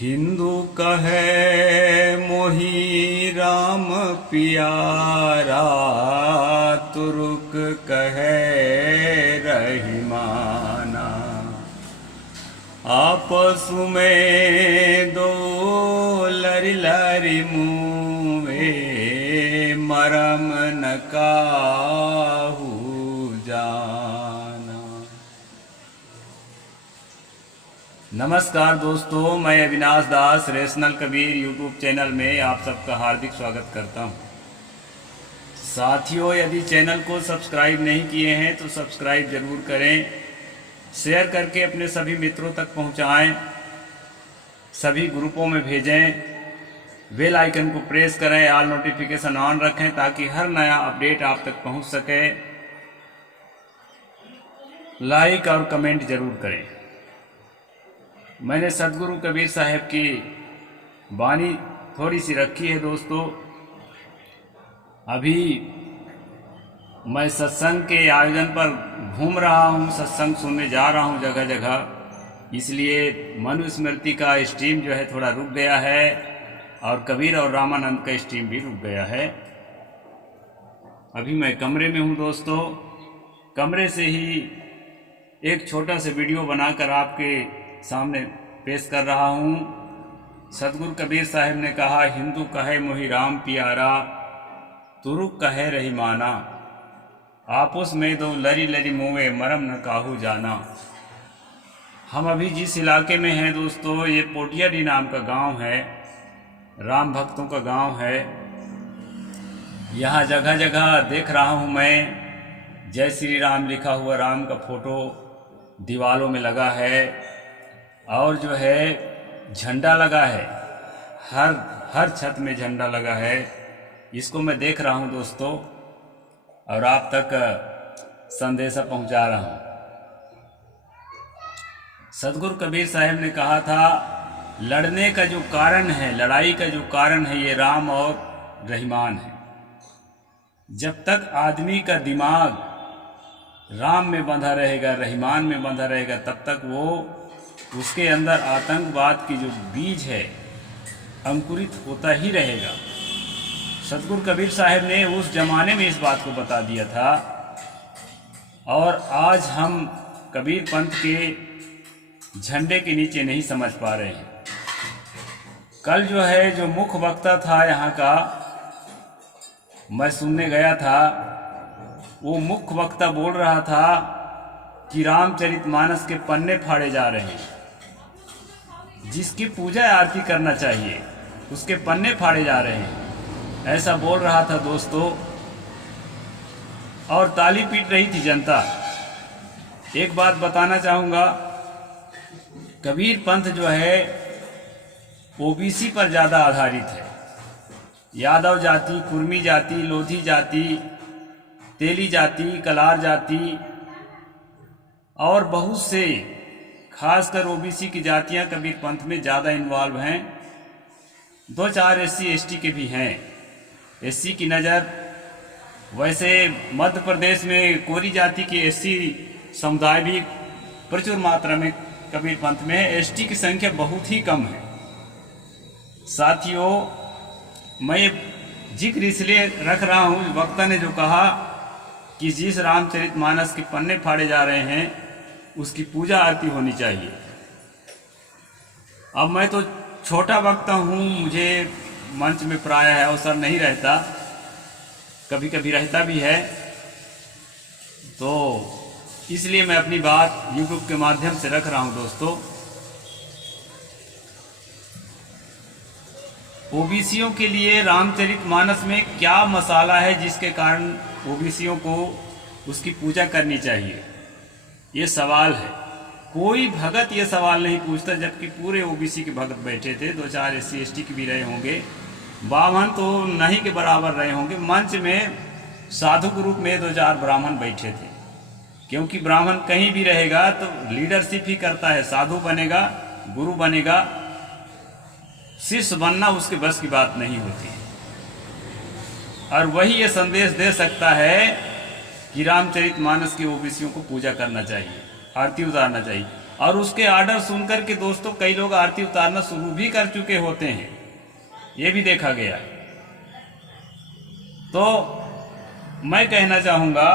हिंदू कहे मोहि राम पियारा, तुर्क कहे रहीमाना। आपस में दो लरी लरी मुँहे, मरम न काहू जाना। नमस्कार दोस्तों, मैं अविनाश दास रेशनल कबीर यूट्यूब चैनल में आप सबका हार्दिक स्वागत करता हूं। साथियों, यदि चैनल को सब्सक्राइब नहीं किए हैं तो सब्सक्राइब जरूर करें, शेयर करके अपने सभी मित्रों तक पहुंचाएं, सभी ग्रुपों में भेजें, बेल आइकन को प्रेस करें, ऑल नोटिफिकेशन ऑन रखें ताकि हर नया अपडेट आप तक पहुंच सके। लाइक और कमेंट जरूर करें। मैंने सदगुरु कबीर साहब की वाणी थोड़ी सी रखी है दोस्तों। अभी मैं सत्संग के आयोजन पर घूम रहा हूँ, सत्संग सुनने जा रहा हूँ जगह जगह, इसलिए मनुस्मृति का स्ट्रीम जो है थोड़ा रुक गया है और कबीर और रामानंद का स्ट्रीम भी रुक गया है। अभी मैं कमरे में हूँ दोस्तों। कमरे से ही एक छोटा सा वीडियो बनाकर आपके सामने पेश कर रहा हूँ। सदगुरु कबीर साहब ने कहा, हिंदू कहे मोहि राम पियारा, तुर्क कहे रहीमाना। आपस में दो लरी लरी मुँहे, मरम न काहू जाना। हम अभी जिस इलाके में हैं दोस्तों, ये पोटियाडी नाम का गांव है, राम भक्तों का गांव है। यहाँ जगह जगह देख रहा हूँ मैं, जय श्री राम लिखा हुआ राम का फोटो दीवारों में लगा है और जो है झंडा लगा है, हर छत में झंडा लगा है। इसको मैं देख रहा हूँ दोस्तों और आप तक संदेशा पहुँचा रहा हूँ। सदगुरु कबीर साहब ने कहा था, लड़ने का जो कारण है, लड़ाई का जो कारण है, ये राम और रहीमान है। जब तक आदमी का दिमाग राम में बंधा रहेगा, रहीमान में बंधा रहेगा, तब तक वो उसके अंदर आतंकवाद की जो बीज है अंकुरित होता ही रहेगा। सदगुरु कबीर साहब ने उस जमाने में इस बात को बता दिया था और आज हम कबीर पंथ के झंडे के नीचे नहीं समझ पा रहे हैं। कल जो है, जो मुख्य वक्ता था यहाँ का, मैं सुनने गया था, वो मुख्य वक्ता बोल रहा था कि रामचरितमानस के पन्ने फाड़े जा रहे हैं। जिसकी पूजा आरती करना चाहिए उसके पन्ने फाड़े जा रहे हैं, ऐसा बोल रहा था दोस्तों। और ताली पीट रही थी जनता। एक बात बताना चाहूँगा, कबीर पंथ जो है ओबीसी पर ज़्यादा आधारित है। यादव जाति, कुर्मी जाति, लोधी जाति, तेली जाति, कलार जाति और बहुत से खासकर ओबीसी की जातियां कबीर पंथ में ज़्यादा इन्वॉल्व हैं। दो चार एससी एसटी के भी हैं। एससी की नज़र, वैसे मध्य प्रदेश में कोरी जाति के एससी समुदाय भी प्रचुर मात्रा में कबीर पंथ में है। एसटी की संख्या बहुत ही कम है। साथियों, मैं जिक्र इसलिए रख रहा हूँ, वक्ता ने जो कहा कि जिस रामचरितमानस के पन्ने फाड़े जा रहे हैं उसकी पूजा आरती होनी चाहिए। अब मैं तो छोटा वक्ता हूँ, मुझे मंच में प्रायः अवसर नहीं रहता, कभी कभी रहता भी है, तो इसलिए मैं अपनी बात यूट्यूब के माध्यम से रख रहा हूँ दोस्तों। ओबीसियों के लिए रामचरितमानस में क्या मसाला है जिसके कारण ओबीसियों को उसकी पूजा करनी चाहिए, ये सवाल है। कोई भगत ये सवाल नहीं पूछता, जबकि पूरे ओबीसी के भगत बैठे थे। दो चार एससी एसटी के भी रहे होंगे, ब्राह्मण तो नहीं के बराबर रहे होंगे। मंच में साधु के रूप में दो चार ब्राह्मण बैठे थे, क्योंकि ब्राह्मण कहीं भी रहेगा तो लीडरशिप ही करता है, साधु बनेगा, गुरु बनेगा, शिष्य बनना उसके बस की बात नहीं होती है। और वही ये संदेश दे सकता है कि रामचरितमानस की ओबीसियों को पूजा करना चाहिए, आरती उतारना चाहिए। और उसके ऑर्डर सुनकर के दोस्तों कई लोग आरती उतारना शुरू भी कर चुके होते हैं, ये भी देखा गया। तो मैं कहना चाहूँगा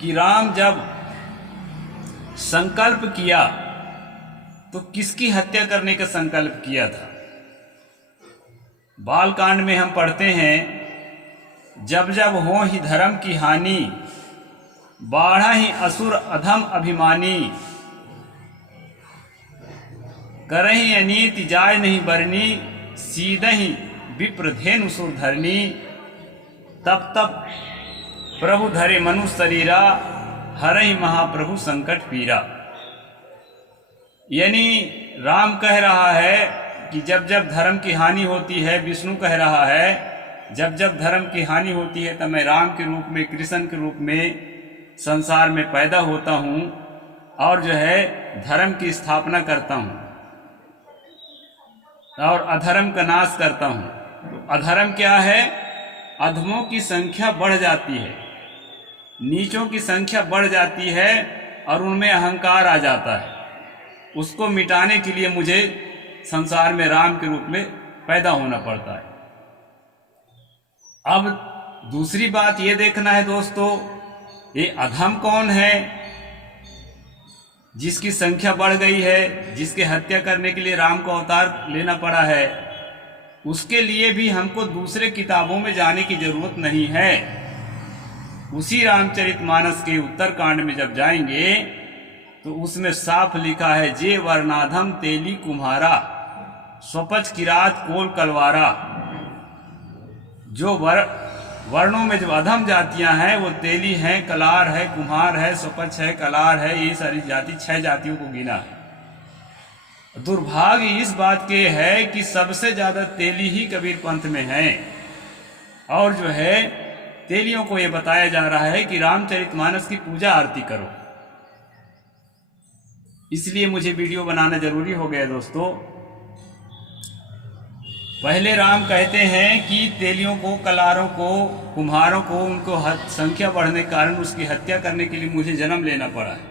कि राम जब संकल्प किया तो किसकी हत्या करने का संकल्प किया था? बालकांड में हम पढ़ते हैं, जब जब हो ही धर्म की हानि, बाढ़ा ही असुर अधम अभिमानी, करही अनीति जाय नहीं बरनी, सीधहि विप्रधेनु सुर धरनी, तब तब प्रभु धरे मनु शरीरा, हरहि महाप्रभु संकट पीरा। यानी राम कह रहा है कि जब जब धर्म की हानि होती है, विष्णु कह रहा है जब जब धर्म की हानि होती है तो मैं राम के रूप में, कृष्ण के रूप में संसार में पैदा होता हूँ और जो है धर्म की स्थापना करता हूँ और अधर्म का नाश करता हूँ। तो अधर्म क्या है? अधमों की संख्या बढ़ जाती है, नीचों की संख्या बढ़ जाती है और उनमें अहंकार आ जाता है। उसको मिटाने के लिए मुझे संसार में राम के रूप में पैदा होना पड़ता है। अब दूसरी बात ये देखना है दोस्तों, ये अधम कौन है जिसकी संख्या बढ़ गई है, जिसके हत्या करने के लिए राम को अवतार लेना पड़ा है? उसके लिए भी हमको दूसरे किताबों में जाने की जरूरत नहीं है। उसी रामचरितमानस के उत्तरकांड में जब जाएंगे तो उसमें साफ लिखा है, जे वर्णाधम तेली कुम्हारा, स्वपच किरात कोल कलवारा। जो वर्णों में जो अधम जातियां हैं वो तेली हैं, कलार है, कुम्हार है, स्वपच है, कलार है, ये सारी जाति 6 जातियों को गिना है। दुर्भाग्य इस बात के है कि सबसे ज्यादा तेली ही कबीर पंथ में हैं और जो है तेलियों को ये बताया जा रहा है कि रामचरितमानस की पूजा आरती करो। इसलिए मुझे वीडियो बनाना जरूरी हो गया दोस्तों। पहले राम कहते हैं कि तेलियों को, कलारों को, कुम्हारों को, उनको संख्या बढ़ने के कारण उसकी हत्या करने के लिए मुझे जन्म लेना पड़ा है,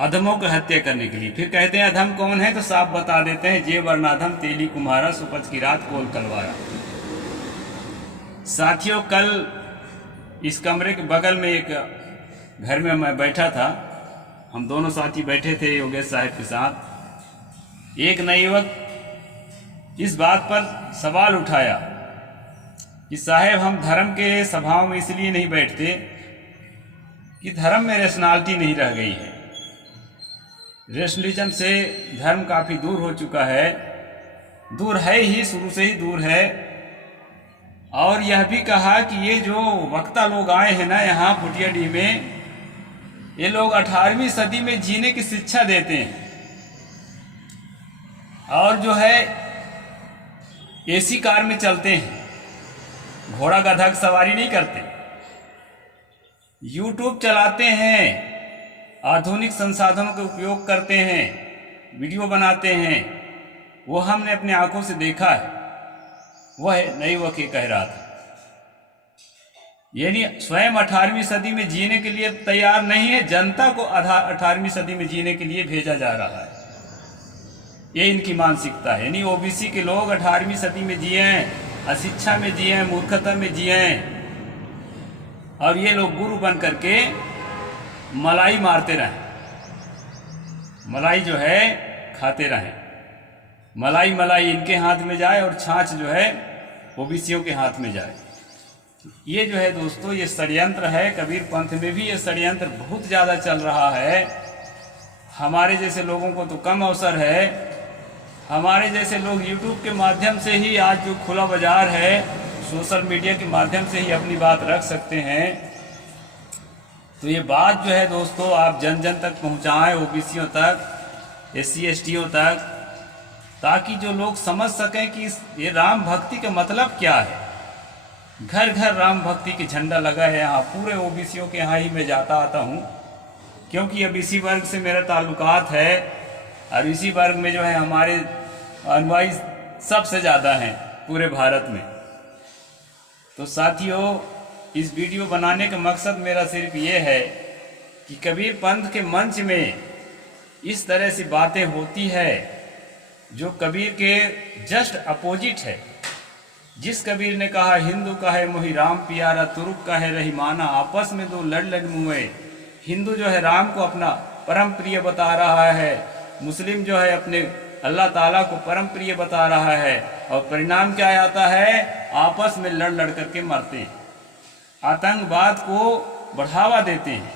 अधमों की हत्या करने के लिए। फिर कहते हैं अधम कौन है, तो साफ बता देते हैं, जे वर्णाधम तेली कुम्हारा, सुपच की रात कोल कलवारा। साथियों, कल इस कमरे के बगल में एक घर में मैं बैठा था, हम दोनों साथी बैठे थे योगेश साहब के साथ। एक नए युवक इस बात पर सवाल उठाया कि साहब हम धर्म के सभाओं में इसलिए नहीं बैठते कि धर्म में रैशनैलिटी नहीं रह गई है, रैशनलिज्म से धर्म काफ़ी दूर हो चुका है, दूर है ही, शुरू से ही दूर है। और यह भी कहा कि ये जो वक्ता लोग आए हैं ना यहाँ पुटियाडीह में, ये लोग 18वीं सदी में जीने की शिक्षा देते हैं और जो है एसी कार में चलते हैं, घोड़ा गधा की सवारी नहीं करते, यूट्यूब चलाते हैं, आधुनिक संसाधनों का उपयोग करते हैं, वीडियो बनाते हैं। वो हमने अपने आंखों से देखा है। वह नई वकील कह रहा था, यानी स्वयं 18वीं सदी में जीने के लिए तैयार नहीं है, जनता को 18वीं सदी में जीने के लिए भेजा जा रहा है। ये इनकी मानसिकता है। यानी ओबीसी के लोग 18वीं सदी में जिए हैं, अशिक्षा में जिए हैं, मूर्खता में जिए हैं और ये लोग गुरु बन करके मलाई मारते रहें, मलाई जो है खाते रहें, मलाई इनके हाथ में जाए और छाछ जो है ओबीसियों के हाथ में जाए। ये जो है दोस्तों, ये षड्यंत्र है। कबीर पंथ में भी ये षड्यंत्र बहुत ज़्यादा चल रहा है। हमारे जैसे लोगों को तो कम अवसर है। हमारे जैसे लोग यूट्यूब के माध्यम से ही, आज जो खुला बाजार है, सोशल मीडिया के माध्यम से ही अपनी बात रख सकते हैं। तो ये बात जो है दोस्तों, आप जन जन तक पहुंचाएं, ओबीसियों तक, SC STों तक, ताकि जो लोग समझ सकें कि ये राम भक्ति का मतलब क्या है। घर घर राम भक्ति की झंडा लगा है यहाँ, पूरे ओबीसियों के यहाँ ही मैं जाता आता हूँ, क्योंकि अब इसी वर्ग से मेरा ताल्लुकात है और इसी वर्ग में जो है हमारे अनुयायी सबसे ज़्यादा हैं पूरे भारत में। तो साथियों, इस वीडियो बनाने का मकसद मेरा सिर्फ ये है कि कबीर पंथ के मंच में इस तरह से बातें होती है जो कबीर के जस्ट अपोजिट है। जिस कबीर ने कहा हिंदू का है मोहि राम प्यारा, तुरुक का है रहीमाना, आपस में दो लड़ लड़ मुए। हिंदू जो है राम को अपना परम प्रिय बता रहा है, मुस्लिम जो है अपने अल्लाह ताला को परम प्रिय बता रहा है, और परिणाम क्या आता है? आपस में लड़ लड़ करके मरते हैं, आतंकवाद को बढ़ावा देते हैं।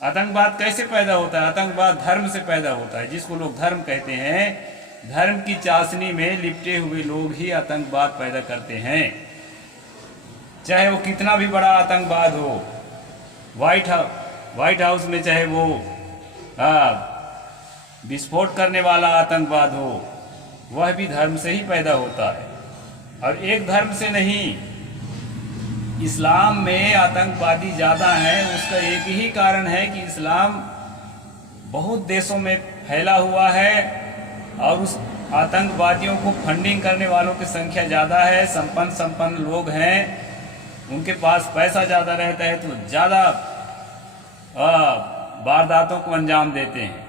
आतंकवाद कैसे पैदा होता है? आतंकवाद धर्म से पैदा होता है, जिसको लोग धर्म कहते हैं। धर्म की चाशनी में लिपटे हुए लोग ही आतंकवाद पैदा करते हैं, चाहे वो कितना भी बड़ा आतंकवाद हो। व्हाइट हाउस में चाहे वो विस्फोट करने वाला आतंकवाद हो, वह भी धर्म से ही पैदा होता है, और एक धर्म से नहीं। इस्लाम में आतंकवादी ज़्यादा हैं, उसका एक ही कारण है कि इस्लाम बहुत देशों में फैला हुआ है और उस आतंकवादियों को फंडिंग करने वालों की संख्या ज़्यादा है। संपन्न लोग हैं, उनके पास पैसा ज़्यादा रहता है तो ज़्यादा वारदातों को अंजाम देते हैं।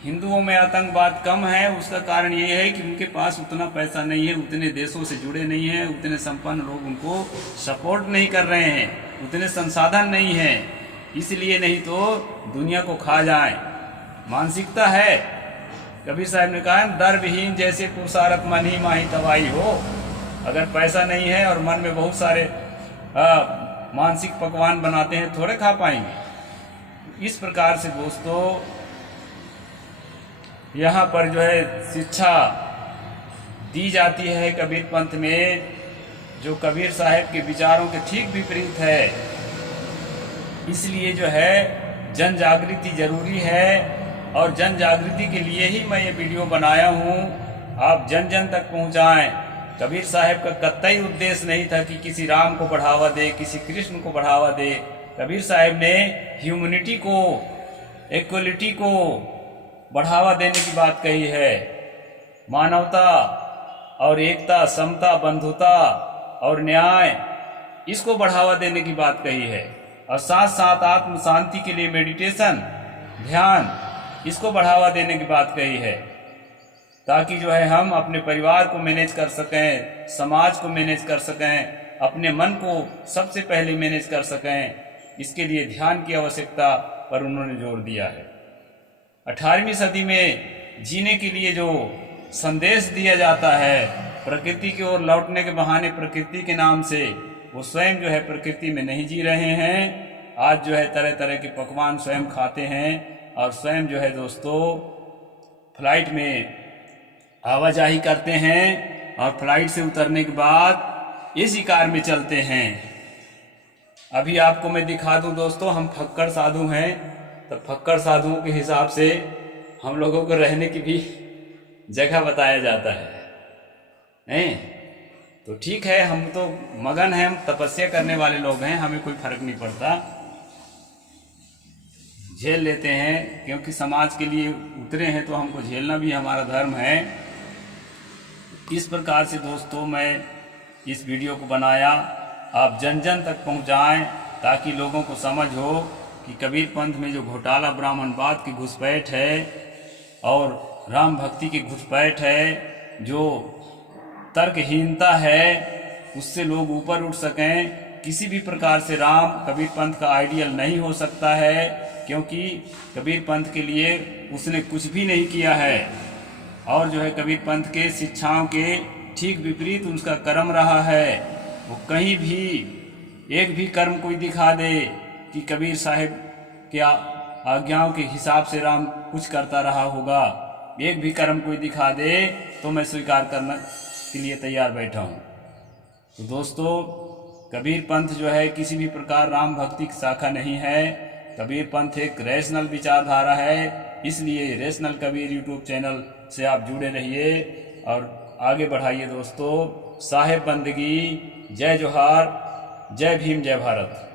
हिंदुओं में आतंकवाद कम है, उसका कारण ये है कि उनके पास उतना पैसा नहीं है, उतने देशों से जुड़े नहीं हैं, उतने संपन्न लोग उनको सपोर्ट नहीं कर रहे हैं, उतने संसाधन नहीं हैं, इसलिए नहीं तो दुनिया को खा जाए। मानसिकता है। कबीर साहब ने कहा दर विहीन जैसे पुरुषारत मन ही माही तबाही हो। अगर पैसा नहीं है और मन में बहुत सारे मानसिक पकवान बनाते हैं, थोड़े खा पाएंगे। इस प्रकार से दोस्तों यहाँ पर जो है शिक्षा दी जाती है कबीर पंथ में, जो कबीर साहब के विचारों के ठीक विपरीत है। इसलिए जो है जन जागृति जरूरी है, और जन जागृति के लिए ही मैं ये वीडियो बनाया हूँ। आप जन जन तक पहुँचाएं। कबीर साहब का कतई उद्देश्य नहीं था कि किसी राम को बढ़ावा दे, किसी कृष्ण को बढ़ावा दे। कबीर साहब ने ह्यूमैनिटी को, इक्वलिटी को बढ़ावा देने की बात कही है। मानवता और एकता, समता, बंधुता और न्याय, इसको बढ़ावा देने की बात कही है। और साथ साथ आत्म शांति के लिए मेडिटेशन, ध्यान, इसको बढ़ावा देने की बात कही है, ताकि जो है हम अपने परिवार को मैनेज कर सकें, समाज को मैनेज कर सकें, अपने मन को सबसे पहले मैनेज कर सकें। इसके लिए ध्यान की आवश्यकता पर उन्होंने जोर दिया है। 18वीं सदी में जीने के लिए जो संदेश दिया जाता है, प्रकृति की ओर लौटने के बहाने प्रकृति के नाम से, वो स्वयं जो है प्रकृति में नहीं जी रहे हैं। आज जो है तरह तरह के पकवान स्वयं खाते हैं, और स्वयं जो है दोस्तों फ्लाइट में आवाजाही करते हैं, और फ्लाइट से उतरने के बाद इसी कार में चलते हैं। अभी आपको मैं दिखा दूं दोस्तों, हम फक्कड़ साधु हैं, तो फक्कड़ साधुओं के हिसाब से हम लोगों को रहने की भी जगह बताया जाता है, नहीं? तो ठीक है, हम तो मगन हैं, हम तपस्या करने वाले लोग हैं, हमें कोई फर्क नहीं पड़ता, झेल लेते हैं, क्योंकि समाज के लिए उतरे हैं तो हमको झेलना भी हमारा धर्म है। इस प्रकार से दोस्तों मैं इस वीडियो को बनाया, आप जन जन तक पहुंचाएं, ताकि लोगों को समझ हो कि कबीर पंथ में जो घोटाला ब्राह्मणवाद की घुसपैठ है और राम भक्ति की घुसपैठ है, जो तर्कहीनता है, उससे लोग ऊपर उठ सकें। किसी भी प्रकार से राम कबीर पंथ का आइडियल नहीं हो सकता है, क्योंकि कबीर पंथ के लिए उसने कुछ भी नहीं किया है, और जो है कबीर पंथ के शिक्षाओं के ठीक विपरीत उसका कर्म रहा है। वो कहीं भी एक भी कर्म कोई दिखा दे कि कबीर साहब के आज्ञाओं के हिसाब से राम कुछ करता रहा होगा, एक भी कर्म कोई दिखा दे तो मैं स्वीकार करने के लिए तैयार बैठा हूँ। तो दोस्तों कबीर पंथ जो है किसी भी प्रकार राम भक्ति की शाखा नहीं है। कबीर पंथ एक रैशनल विचारधारा है, इसलिए रैशनल कबीर यूट्यूब चैनल से आप जुड़े रहिए और आगे बढ़ाइए दोस्तों। साहेब बंदगी, जय जोहार, जय भीम, जय भारत।